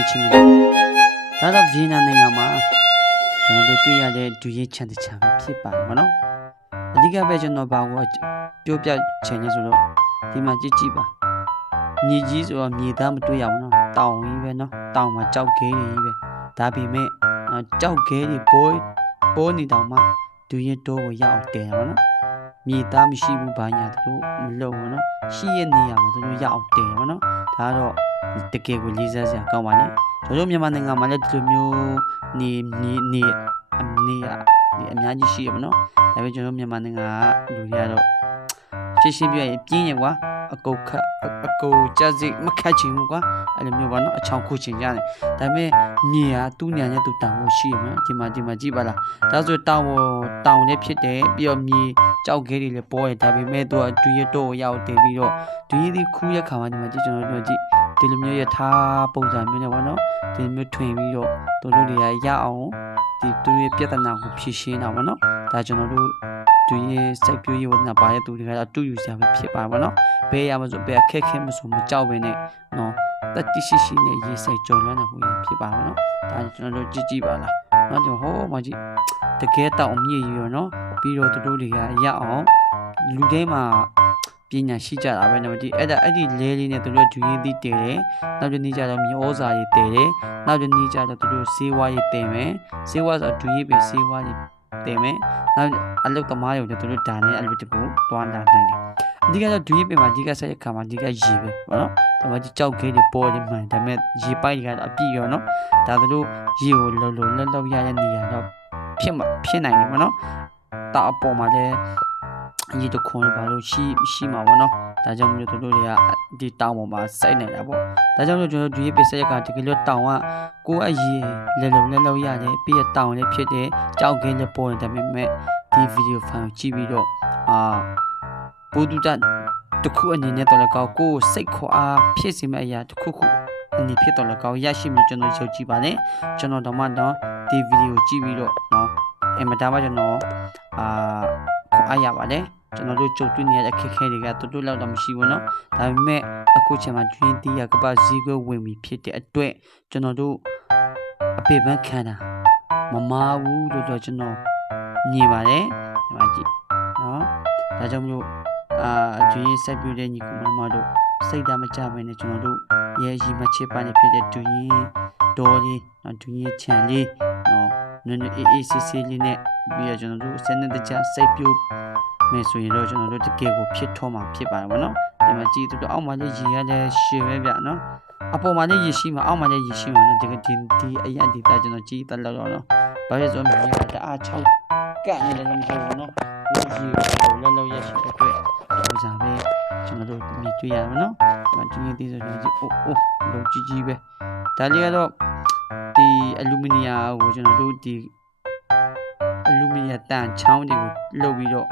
ရေးချင်းတယ်ဒါတော့ဗီယက်နမ်နိုင်ငံမှာကျွန်တော်တို့တွေ့ရတဲ့ဒူရေးချန်တချာဖြစ်ပါတယ်မနော်အဓိကပဲကျွန်တော်ဘာကိုပြောပြချင်လဲဆိုတော့ဒီမှာကြည့်ပါမြေကြီးဆိုတော့မြေသားမတွေ့ရဘူးနော်တောင်ကြီးပဲနော်တောင်မှာကြောက်ခဲကြီးပဲဒါပေမဲ့ကြောက်ခဲကြီးပေါ်နေတောင်မှဒူရင်တိုးကိုရအောင်တယ်ပါနော်မြေသားမရှိဘူးဘာညာတို့မလုပ်ဘူးနော်ရှိရဲ့နေရာမှာတို့ရအောင်တယ်ပါနော်ဒါတော့တကယ်ကိုလေးစားစရာကောင်းပါနဲ့ကျွန်တော်မြန်မာနိုင်ငံမှာလည်းဒီလိုမျိုးနေအများကြီးရှိရပါနော်ဒါပေမဲ့ကျွန်တော်မြန်မာနိုင်ငံကလူတွေကတော့ရှင်းပြရင်ပြင်းရကွာအကုကြစိမခတ်ချင်ဘူးကွာအဲ့လိုမျိုးပါနော်အချောင်ခုချင်ကြတယ်ဒါပေမဲ့မြေဟာသူ့ညာနဲ့သူတောင်ကိုရှိရမယ်ဒီမှာကြည့်ပါလားဒါဆိုတောင်လည်းဖြစ်တယ်ပြီးတော့မြေကြောက်ခဲတွေလည်းပေါ်တယ်ဒါပေမဲ့သူကဒူရတော့ရောက်တယ်ပြီးတော့ဒူရသည်ခူးရက်ခါမှဒီမှာကျွန်တော်တို့ကြည့်ဒီလိုမျိုးရထားပုံစံမျိုးနဲ့ပါနော်ဒီလိုမျိုးထွင်ပြီးတော့တို့တွေကရအောင်ဒီသူရဲ့ပြဿနာကိုဖြေရှင်းတာပါနော်ဒါကျွန်တော်တို့သူရဲ့စိုက်ပျိုးရေးဝဿနာပါတဲ့သူတွေကတော့တူယူစရာပဲဖြစ်ပါပါနော်ဘယ်ရမဆိုဘယ်အခက်ခဲမဆိုမကြောက်ဘဲနဲ့နော်တက်တိရှိနဲ့ရေးစိုက်ကြော်လွှမ်းတာကိုဖြစ်ပါပါနော်ဒါကျွန်တော်တို့ကြည့်ပါလားနော်ဒီဟိုမှာကြည့်တကယ်တောင်အမြင့်ကြီးရောနော်ပြီးတော့တို့တွေကရအောင်လူတိုင်းမှာပညာရှိကြတာပဲနော်ဒီအဲ့ဒီလဲလေးနဲ့တို့ဒူရင်းသီးတည်တယ်နောက်တစ်နေ့ကျတော့မြေဩဇာတွေတည်တယ်နောက်တစ်နေ့ကျတော့တို့ဆေးဝါးတွေတည်မယ်ဆေးဝါးဆိုဒူရင်းပဲဆေးဝါးတွေတယ်မယ်နောက်အလုတ်သမားတွေတို့တို့ဒါနဲ့အလုတ်တပူတွားလာနိုင်တယ်အဓိကတော့ဒူရင်းပင်မှာအဓိကဆက်ရခါမှာအဓိကရေပဲပေါ့နော်ဒါမှကြောက်ခဲတွေပေါ်နေမှန်ဒါပေမဲ့ရေပိုက်တွေကတော့အပြည့်ရောနော်ဒါတို့ရေကိုလှုပ်ရတဲ့နေရာတော့ဖြစ်နိုင်တယ်ပေါ့နော်တာအပေါ်မှာလည်းရေတခွန်ဘာလို့ရှိမှာပေါ့နော်ဒါကြောင့်မျိုးတို့တွေကဒီတောင်ပေါ်မှာစိုက်နေတာပေါ့ဒါကြောင့်ကျွန်တော်ဒူရင်းပင်ဆက်ရခါတကယ်လို့တောင်ကကိုယ်အရေးလှုပ်ရတယ်ပြီးရတောင်လည်းဖြစ်တယ်ကြောက်ခဲလည်းပေါ်တယ်ဒါပေမဲ့ဒီဗီဒီယိုဖိုင်ကိုကြည့်ပြီးတော့ပိုတူတာတခုအနေနဲ့တော့လည်းကောက်ကိုစိတ်ခွာဖြစ်စီမဲ့အရာတခုအနေဖြစ်တော့လည်းကောက်ရရှိမယ်ကျွန်တော်ရုပ်ကြည့်ပါနဲ့ကျွန်တော်တော့မှတော့ဒီဗီဒီယိုကြည့်ပြီးတော့နော်အမတားမှကျွန်တော်ခွန်အားရပါတယ်ကျွန်တော်တို့ကြုံတွေ့နေရတဲ့အခက်အခဲတွေကတော်တော်လောက်တော့မရှိဘူးเนาะဒါပေမဲ့အခုချိန်မှာ Dream တီးရကပဈေးကွက်ဝင်ပြီဖြစ်တဲ့အတွက်ကျွန်တော်တို့အပေပန်းခံတာမမာဘူးလို့တော့ကျွန်တော်မြင်ပါတယ်ဒီမှာကြည့်เนาะဒါကြောင့်မလို့Dream ဆက်ပြတဲ့ညီကောင်မတို့စိတ်ဓာတ်မကြဘဲနဲ့ကျွန်တော်တို့ရဲ့ရီမချစ်ပါနေဖြစ်တဲ့ Dream တော်လေးDream ချန်လေးเนาะနည်းနည်းအေးဆေးဆေးလေးနဲ့ပြီးတော့ကျွန်တော်တို့စနစ်တကျစိတ်ပြိုးမယ်ဆိုရင်တော့ကျွန်တော်တို့တကယ်ကိုဖြစ်ထွန်းမှာဖြစ်ပါတယ်ဗောနော်ဒီမှာကြည့်တော့အောက်မှာလည်းရေရလည်းရှည်ပဲဗျနော်အပေါ်မှာလည်းရေရှိမှာအောက်မှာလည်းရေရှိမှာနော်ဒီအရင်ဒီတာကျွန်တော်ကြည့်တလောက်တော့နော်ဘာဖြစ်ဆိုမြင်ရတာအား6ကန့်နေတယ်လို့ပြောဗောနော်ဒီရေလောက်ရရှိတဲ့အတွက်ဟိုစားပဲကျွန်တော်တို့မြင်တွေ့ရမှာနော်ဒီမှာကြည့်သေးဆိုတော့ကြည့်လုံးကြီးပဲဒါလေးကတော့ဒီအလူမီနီယံကိုကျွန်တော်တို့ဒီအလူမီနီယံတန်ချောင်းတွေကိုလုပ်ပြီးတော့